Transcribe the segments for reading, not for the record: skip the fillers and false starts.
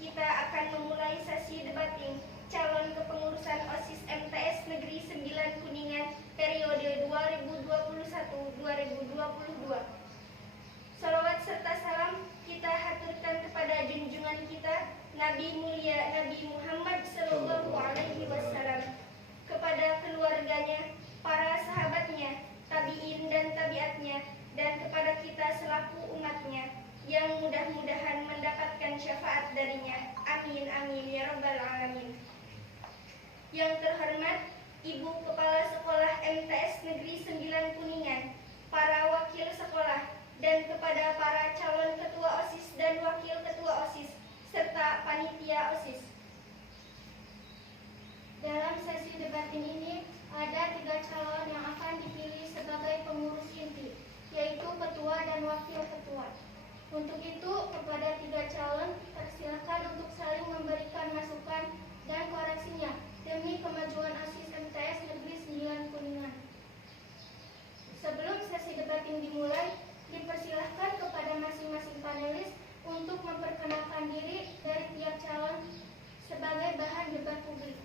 kita akan memulai sesi debating calon kepengurusan OSIS MTS Negeri 9 Kuningan periode 2021-2022. Salawat serta salam kita haturkan kepada junjungan kita Nabi mulia Nabi Muhammad SAW, kepada keluarganya, para sahabatnya, tabi'in dan tabiatnya, dan kepada kita selaku umatnya yang mudah-mudahan mendapatkan syafaat darinya. Amin amin ya rabbal alamin. Yang terhormat Ibu Kepala Sekolah MTS Negeri 9 Kuningan, para wakil sekolah, dan kepada para calon ketua OSIS dan wakil ketua OSIS serta panitia OSIS. Dalam sesi debatin ini ada 3 calon yang akan dipilih sebagai pengurus inti, yaitu ketua dan wakil ketua. Untuk itu, kepada 3 calon persilakan untuk saling memberikan masukan dan koreksinya demi kemajuan OSIS MTS Negeri 9 Kuningan. Sebelum sesi debatin dimulai, dipersilahkan kepada masing-masing panelis untuk memperkenalkan diri dari tiap calon sebagai bahan debat publik.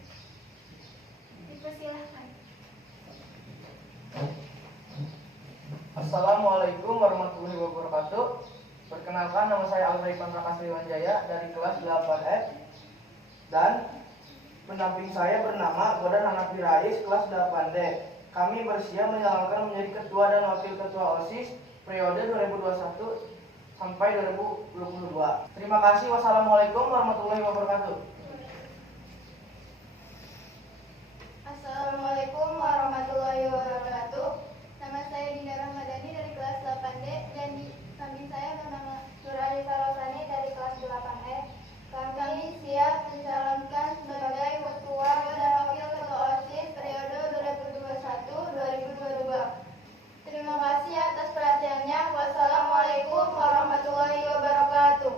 Dipersilahkan. Assalamualaikum warahmatullahi wabarakatuh. Perkenalkan, nama saya Alfaipan Rakasriwanjaya dari kelas 8F dan pendamping saya bernama Godan Hanafi Rais kelas 8D. Kami bersiap menyalurkan menjadi ketua dan wakil ketua OSIS periode 2021 sampai 2022. Terima kasih. Wassalamualaikum warahmatullahi wabarakatuh. Assalamualaikum warahmatullahi wabarakatuh. Nama saya Dinda Rahmadani dari kelas 8D dan di samping saya bernama Nurhadifah Rosani dari kelas 8E. Kami siap mencalonkan sebagai ketua dan wakil ketua OSIS periode 2021-2022. Terima kasih atas perhatiannya. Wassalamualaikum warahmatullahi wabarakatuh.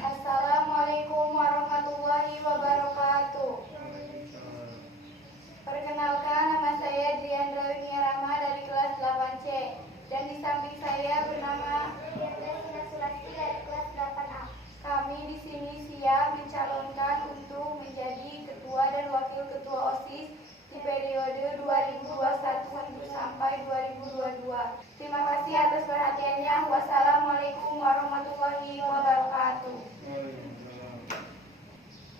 Assalamualaikum warahmatullahi wabarakatuh. Perkenalkan, nama saya Driandra Winirama dari kelas 8C dan di samping saya bernama Sulasti dari kelas 8A. Kami di sini siap dicalonkan untuk menjadi ketua dan wakil ketua OSIS di periode 2021 sampai 2022. Terima kasih atas perhatiannya. Wassalamualaikum warahmatullahi wabarakatuh.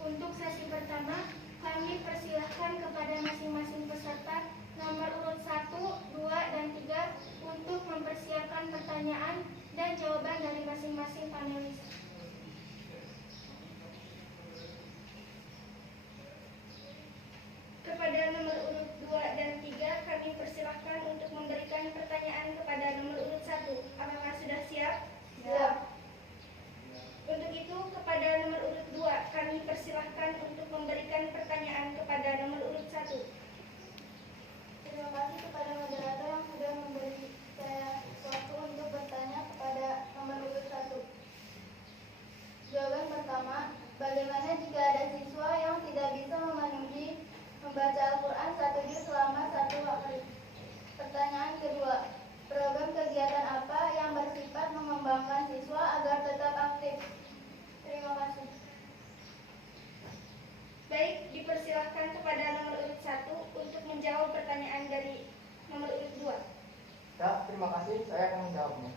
Untuk sesi pertama, kami persilahkan kepada masing-masing peserta nomor urut 1, 2, dan 3 untuk mempersiapkan pertanyaan dan jawaban dari masing-masing panelis. Kepada nomor urut 2 dan 3 kami persilahkan untuk memberikan pertanyaan kepada nomor urut 1. Apakah sudah siap? Siap. Untuk itu, kepada nomor urut 2 kami persilahkan untuk memberikan pertanyaan kepada nomor urut 1. Terima kasih kepada moderator yang sudah memberi saya waktu untuk bertanya kepada nomor urut 1. Jawaban pertama, bagaimana jika ada siswa yang tidak bisa memenuhi membaca Al-Quran 1 juz selama 1 hari? Pertanyaan kedua, program kegiatan apa yang bersifat mengembangkan siswa agar tetap aktif? Terima kasih. Baik, dipersilahkan kepada nomor urut 1 untuk menjawab pertanyaan dari nomor urut 2. Ya, terima kasih. Saya akan menjawabnya.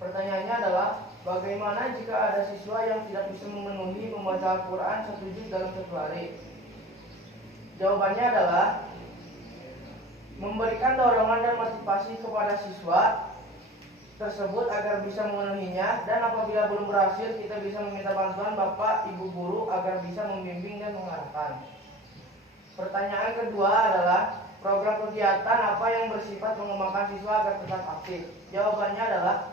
Pertanyaannya adalah, bagaimana jika ada siswa yang tidak bisa memenuhi membaca Al-Quran 1 juz dalam 1 hari? Jawabannya adalah memberikan dorongan dan motivasi kepada siswa tersebut agar bisa memenuhinya, dan apabila belum berhasil kita bisa meminta bantuan Bapak Ibu guru agar bisa membimbing dan mengarahkan. Pertanyaan kedua adalah program kegiatan apa yang bersifat mengembangkan siswa agar tetap aktif? Jawabannya adalah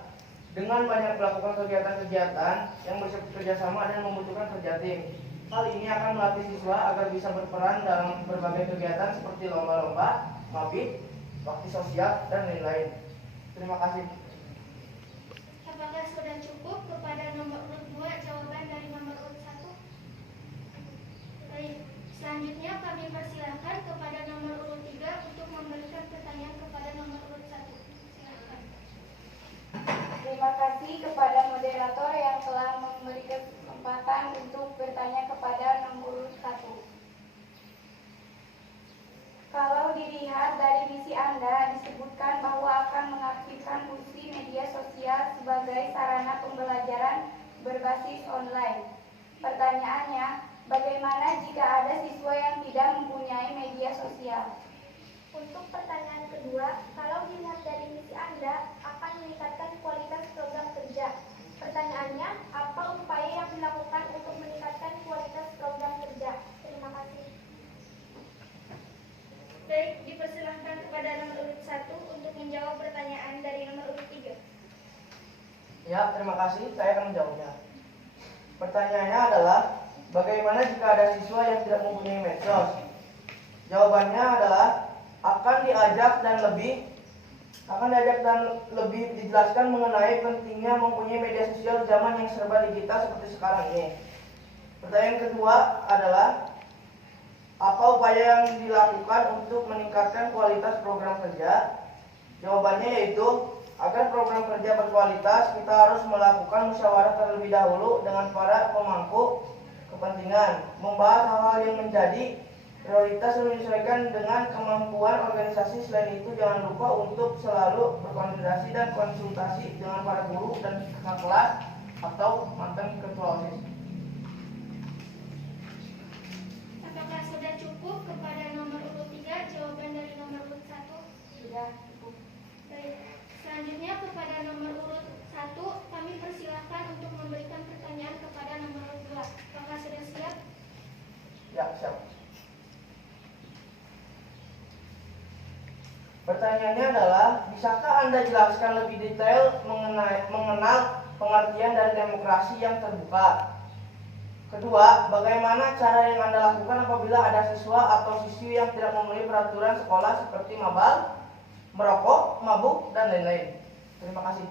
dengan banyak melakukan kegiatan-kegiatan yang bersifat kerjasama dan membutuhkan kerja tim. Hal ini akan melatih siswa agar bisa berperan dalam berbagai kegiatan seperti lomba-lomba, mabit, bakti sosial, dan lain-lain. Terima kasih. Apakah sudah cukup kepada nomor urut 2 jawaban dari nomor urut 1? Baik, selanjutnya kami persilahkan kepada nomor urut 3 untuk memberikan pertanyaan kepada nomor urut 1. Silakan. Terima kasih. dilihat dari misi Anda, disebutkan bahwa akan mengaktifkan fungsi media sosial sebagai sarana pembelajaran berbasis online. Pertanyaannya, bagaimana jika ada siswa yang tidak mempunyai media sosial? Untuk pertanyaan kedua, kalau dilihat dari misi Anda akan meningkatkan kualitas program kerja. Pertanyaannya, apa upaya yang dilakukan untuk meningkatkan kualitas program kerja? Terima kasih. Baik, dipersilahkan kepada nomor urut 1 untuk menjawab pertanyaan dari nomor urut 3. Ya, terima kasih. Saya akan menjawabnya. Pertanyaannya adalah, bagaimana jika ada siswa yang tidak mempunyai medsos? Jawabannya adalah akan diajak dan lebih dijelaskan mengenai pentingnya mempunyai media sosial zaman yang serba digital seperti sekarang ini. Pertanyaan kedua adalah, apa upaya yang dilakukan untuk meningkatkan kualitas program kerja? Jawabannya yaitu, agar program kerja berkualitas, kita harus melakukan musyawarah terlebih dahulu dengan para pemangku kepentingan, membahas hal-hal yang menjadi prioritas dan menyesuaikan dengan kemampuan organisasi. Selain itu, jangan lupa untuk selalu berkoordinasi dan konsultasi dengan para guru dan kakak kelas atau mantan ketua OSIS. Apakah sudah cukup kepada nomor urut 3 jawaban dari nomor urut 1? Sudah cukup. Baik. Selanjutnya kepada nomor urut 1 kami persilahkan untuk memberikan pertanyaan kepada nomor urut 2. Apakah sudah siap? Ya, siap. Pertanyaannya adalah, bisakah Anda jelaskan lebih detail mengenal pengertian dari demokrasi yang terbuka? Kedua, bagaimana cara yang Anda lakukan apabila ada siswa atau siswi yang tidak memenuhi peraturan sekolah seperti mabal, merokok, mabuk, dan lain-lain? Terima kasih.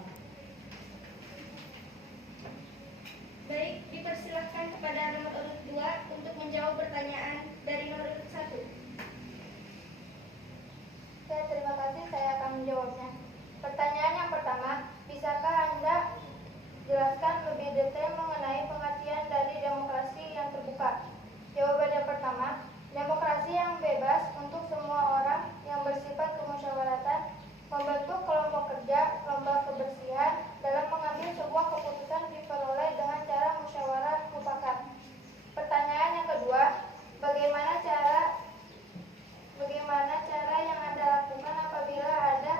Baik, dipersilahkan kepada nomor urut 2 untuk menjawab pertanyaan dari nomor urut 1. Ya, terima kasih. Saya akan menjawabnya. Pertanyaan yang pertama, bisakah Anda jelaskan lebih detail mengenai pengertian dari demokrasi yang terbuka? Jawaban yang pertama, demokrasi yang bebas untuk semua orang yang bersifat kemusyawaratan, membentuk kelompok kerja, lomba kebersihan, dalam mengambil sebuah keputusan diperoleh dengan cara musyawarah mufakat. Pertanyaan yang kedua, bagaimana cara yang Anda lakukan apabila ada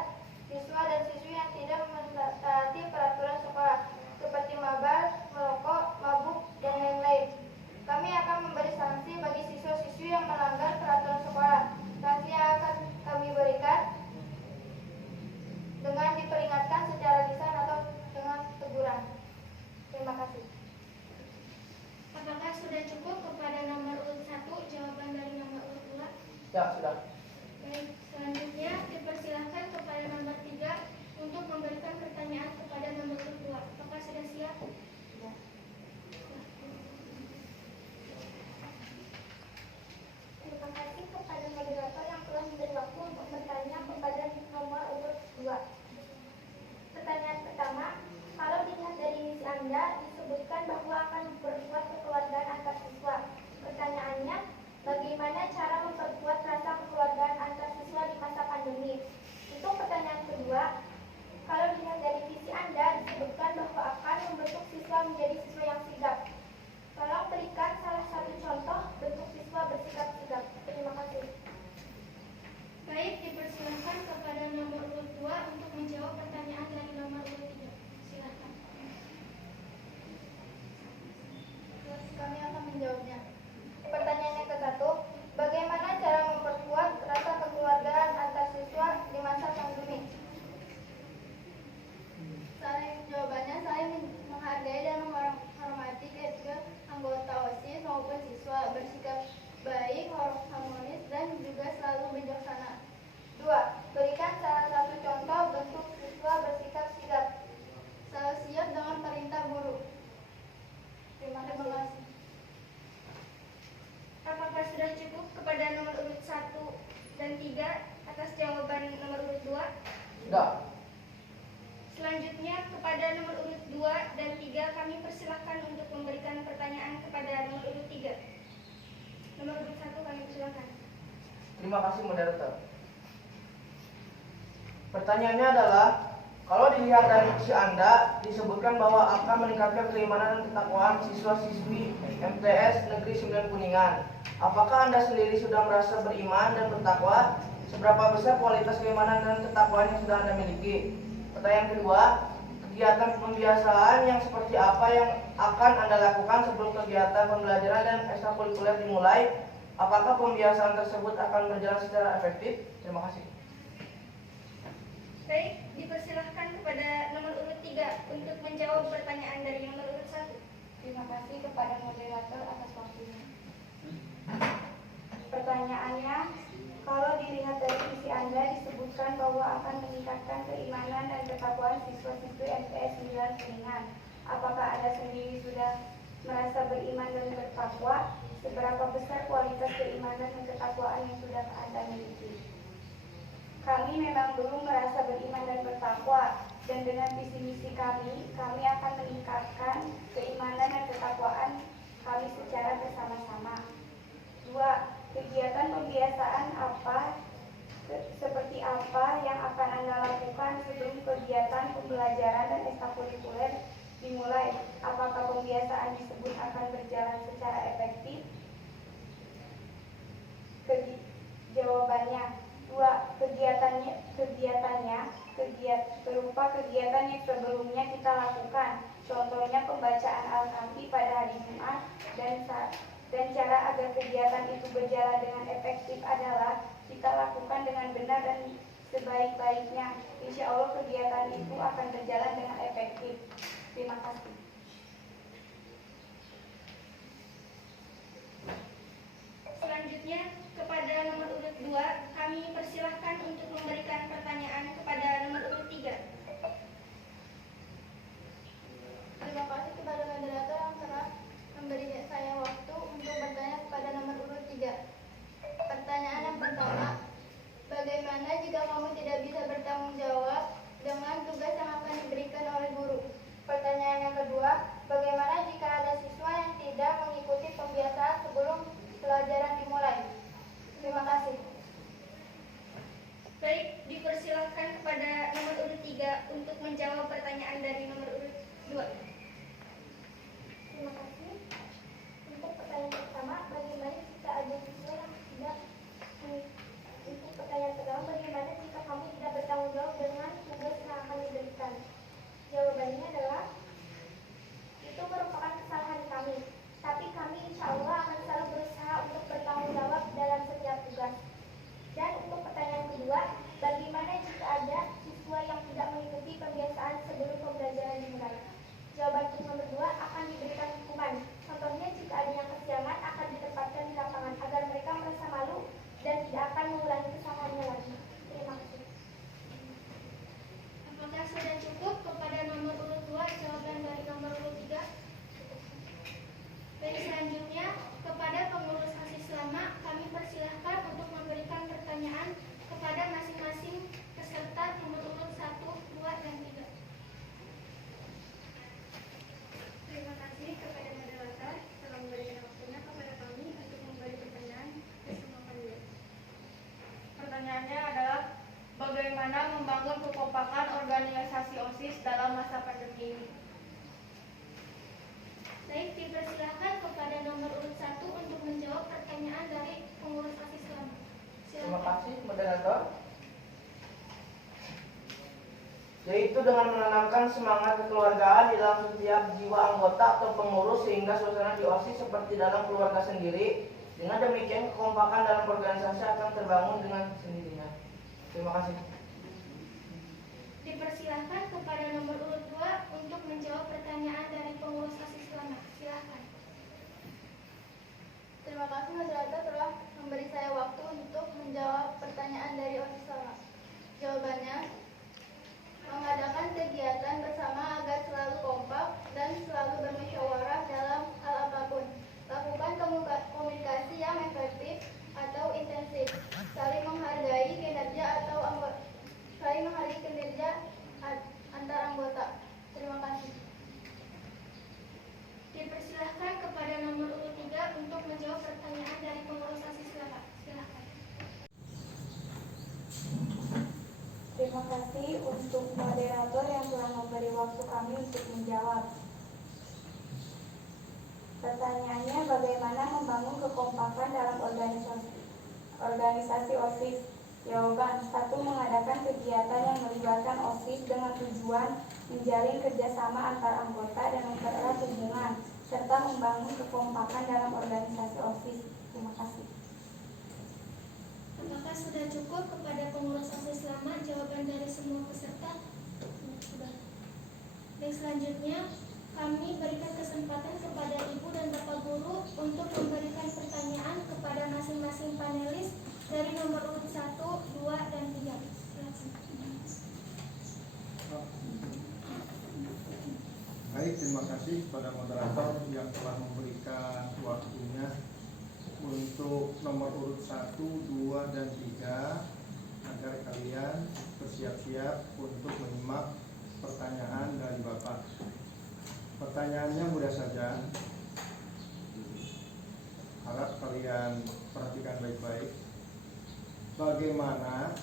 siswa dan siswi yang tidak mentaati peraturan sekolah seperti mabal, merokok, mabuk, dan lain-lain? Kami akan memberi sanksi bagi siswa-siswi yang melanggar peraturan sekolah. Sanksi yang akan kami berikan dengan diperingatkan secara lisan atau dengan teguran. Terima kasih. Apakah sudah cukup kepada nomor urut 1 jawaban dari nomor urut 2? Ya, sudah. Baik, selanjutnya dipersilahkan kepada nomor 3 untuk memberikan pertanyaan kepada nomor urut 2. Apakah sudah siap? Ya. Terima kasih kepada moderator yang telah memberi waktu untuk bertanya kepada nomor urut 2. Pertanyaan pertama, kalau dilihat dari misi Anda disebutkan bahwa akan memperkuat kekeluargaan antar siswa. Pertanyaannya, bagaimana cara memperkuat rasa kekeluargaan antar siswa di masa pandemi? Untuk pertanyaan kedua, kalau dilihat dari visi Anda disebutkan bahwa akan membentuk siswa menjadi siswa yang sigap. Tolong berikan salah satu contoh bentuk siswa bersikap sigap. Terima kasih. Baik, dipersilakan kepada nomor urut 2 untuk menjawab pertanyaan dari nomor urut 3. Silakan. Terus kami akan menjawabnya. Pertanyaan yang ke-1, bagaimana cara memperkuat rasa kekeluargaan antar siswa di masa pandemi? Jawabannya, saya menghargai dan menghormati ketiga anggota OSIS maupun siswa, bersikap baik, harmonis, dan juga selalu bijaksana. 2. Berikan salah satu contoh bentuk siswa bersikap sigap. Selalu siap dengan perintah guru. Terima kasih. Apakah sudah cukup kepada nomor urut 1 dan 3 atas jawaban nomor urut 2? Sudah. Selanjutnya kepada nomor urut 2 dan 3 kami persilahkan untuk memberikan pertanyaan kepada nomor urut 3. Nomor urut 1 kami persilahkan. Terima kasih moderator. Pertanyaannya adalah, kalau dilihat dari isi Anda, disebutkan bahwa akan meningkatkan keimanan dan ketakwaan siswa-siswi MTS Negeri 9 Kuningan. Apakah Anda sendiri sudah merasa beriman dan bertakwa? Seberapa besar kualitas keimanan dan ketakwaan yang sudah Anda miliki? Pertanyaan kedua, kegiatan pembiasaan yang seperti apa yang akan Anda lakukan sebelum kegiatan pembelajaran dan ekstrakurikuler dimulai? Apakah pembiasaan tersebut akan berjalan secara efektif? Terima kasih. Baik, dipersilahkan kepada nomor urut 3 untuk menjawab pertanyaan dari nomor urut 1. Terima kasih kepada moderator atas waktunya. Pertanyaannya, kalau dilihat dari isi Anda disebutkan bahwa akan meningkatkan keimanan dan ketakwaan siswa-siswi MTS 9 Kuningan. Apakah Anda sendiri sudah merasa beriman dan bertakwa? Seberapa besar kualitas keimanan dan ketakwaan yang sudah Anda miliki? Kami memang belum merasa beriman dan bertakwa, dan dengan visi misi kami akan meningkatkan keimanan dan ketakwaan kami secara bersama-sama. 2. Kegiatan pembiasaan seperti apa yang akan Anda lakukan sebelum kegiatan pembelajaran dan ekstrakurikuler dimulai? Apakah pembiasaan tersebut akan berjalan secara efektif? Jawabannya, 2. Kegiatannya berupa kegiatan yang sebelumnya kita lakukan. Contohnya pembacaan Al-Kahfi pada hari Jumat, dan cara agar kegiatan itu berjalan dengan efektif adalah kita lakukan dengan benar dan sebaik-baiknya. Insya Allah kegiatan itu akan berjalan dengan efektif. Terima kasih. Selanjutnya, kepada nomor urut 2, kami persilahkan untuk memberikan pertanyaan kepada nomor urut 3. Terima kasih kepada moderator yang telah memberi saya waktu untuk bertanya kepada nomor urut 3. Pertanyaan yang pertama, bagaimana jika kamu tidak bisa bertanggung jawab dengan tugas yang akan diberikan oleh guru? Pertanyaan yang kedua, bagaimana jika ada siswa yang tidak mengikuti pembiasaan sebelum pelajaran dimulai? Terima kasih. Baik, dipersilahkan kepada nomor urut 3 untuk menjawab pertanyaan dari nomor urut 2. Terima kasih. Untuk pertanyaan pertama, bagaimana jika ada siswa yang tidak untuk pertanyaan pertama, bagaimana jika kamu tidak bertanggung jawab dengan tugas yang akan diberikan? Jawabannya adalah itu merupakan kesalahan kami, tapi kami insya Allah akan selalu berusaha untuk bertanggung jawab dalam setiap tugas. Dan untuk pertanyaan kedua, bagaimana jika ada siswa yang tidak mengikuti pembiasaan sebelum pembelajaran dimulai? Jawaban untuk nomor 2, akan diberikan hukuman. Contohnya jika ada yang kesiangan akan ditempatkan di lapangan agar mereka merasa malu dan tidak akan mengulangi kesalahannya lagi. Terima kasih. Apakah sudah cukup kepada nomor urut 2 jawaban dari nomor urut 3? Baik, selanjutnya kepada pengurus OSIS lama kami persilahkan untuk memberikan pertanyaan kepada masing-masing peserta nomor urut 1, 2, dan 3. Terima kasih kepada moderator telah memberikan waktunya kepada kami untuk memberi pertanyaan ke semua kandidat. Pertanyaannya adalah, bagaimana membangun kekompakan organisasi OSIS dalam masa pandemi ini? Baik, dipersilahkan kepada nomor urut 1 untuk menjawab pertanyaan dari pengurus OSIS lama. Terima kasih moderator. Yaitu dengan menanamkan semangat kekeluargaan di dalam setiap jiwa anggota atau pengurus sehingga suasana di OSIS seperti dalam keluarga sendiri. Dengan demikian kekompakan dalam organisasi akan terbangun dengan sendirinya. Terima kasih. Dipersilahkan kepada nomor urut 2 untuk menjawab pertanyaan dari pengurus OSIS lama. Silahkan. Terima kasih moderator telah memberi saya waktu untuk menjawab pertanyaan dari OSIS lama. Jawabannya, mengadakan kegiatan bersama agar selalu kompak dan selalu bermusyawarah dalam hal apapun. Lakukan komunikasi yang efektif atau intensif. Saling menghargai kinerja antar anggota. Terima kasih. Dipersilahkan kepada nomor urut 3 untuk menjawab pertanyaan dari pengurus OSIS lama. Silahkan. Terima kasih untuk moderator yang telah memberi waktu kami untuk menjawab. Pertanyaannya, bagaimana membangun kekompakan dalam organisasi OSIS? Jawaban, 1. Mengadakan kegiatan yang melibatkan OSIS dengan tujuan menjalin kerjasama antar anggota dan mempererat hubungan, serta membangun kekompakan dalam organisasi OSIS. Terima kasih. Apakah sudah cukup kepada pengurus OSIS lama jawaban dari semua peserta? Sudah. Baik, selanjutnya kami berikan kesempatan kepada Ibu dan Bapak Guru untuk memberikan pertanyaan kepada masing-masing panelis dari nomor urut 1, 2, dan 3. Baik, terima kasih kepada moderator yang telah memberikan waktunya untuk nomor urut 1, 2, dan 3 agar kalian bersiap-siap untuk menyimak pertanyaan dari Bapak. Pertanyaannya mudah saja. Harap kalian perhatikan baik-baik. Bagaimana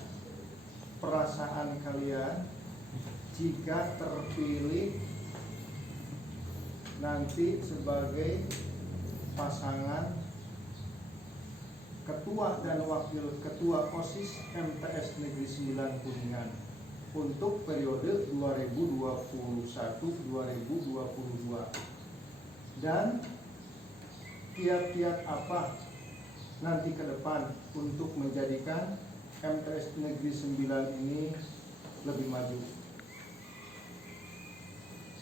perasaan kalian jika terpilih nanti sebagai pasangan ketua dan wakil ketua OSIS MTS Negeri 9 Kuningan untuk periode 2021-2022, dan kiat-kiat apa nanti ke depan untuk menjadikan MTS Negeri 9 ini lebih maju.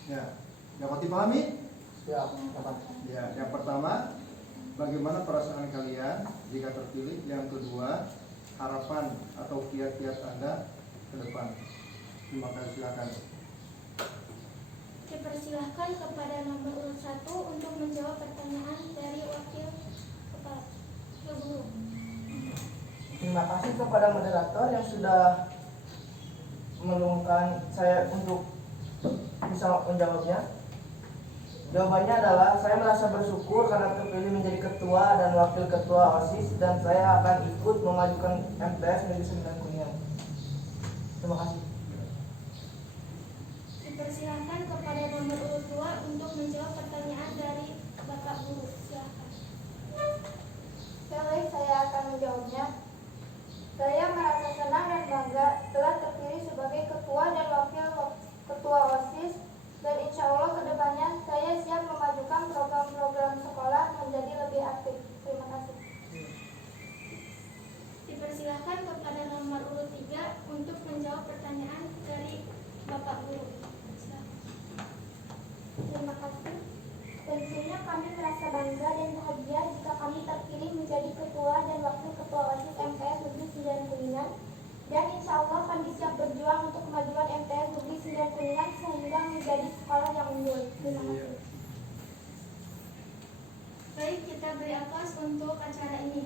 Ya, dapat dipahami? Siap, dapat. Ya, yang pertama, bagaimana perasaan kalian jika terpilih? Yang kedua, harapan atau kiat-kiat Anda ke depan. Terima kasih, silakan. Dipersilahkan kepada nomor urut 1 untuk menjawab pertanyaan dari wakil kepala guru. Terima kasih kepada moderator yang sudah meluangkan saya untuk bisa menjawabnya. Jawabannya adalah saya merasa bersyukur karena terpilih menjadi ketua dan wakil ketua OSIS, dan saya akan ikut memajukan MTS Negeri 9 Kuningan. Terima kasih. Dipersilahkan kepada nomor urut 2 untuk menjawab pertanyaan dari Bapak Guru. Silakan. Baik, saya akan menjawabnya. Saya merasa senang dan bangga telah terpilih sebagai ketua dan wakil ketua OSIS, dan insya Allah kedepannya saya siap memajukan program-program sekolah menjadi lebih aktif. Terima kasih. Dipersilahkan kepada nomor urut 3 untuk menjawab pertanyaan dari Bapak Guru. Silakan. Terima kasih. Tentunya kami merasa bangga dan bahagia jika kami terpilih menjadi ketua dan wakil ketua OSIS MTS Negeri 9 Kuningan, dan insya Allah kami siap berjuang untuk kemajuan MTS Negeri 9 Kuningan sehingga menjadi sekolah yang unggul. Terima kasih. Baik, kita beri aplaus untuk acara ini.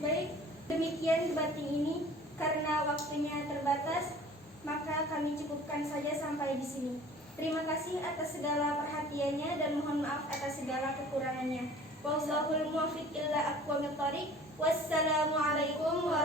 Baik, demikian debating ini. Karena waktunya terbatas, maka kami cukupkan saja sampai di sini. Terima kasih atas segala perhatiannya dan mohon maaf atas segala kekurangannya. Wallahul muwaffiq ila aqwamit thoriq. Wassalamualaikum warahmatullahi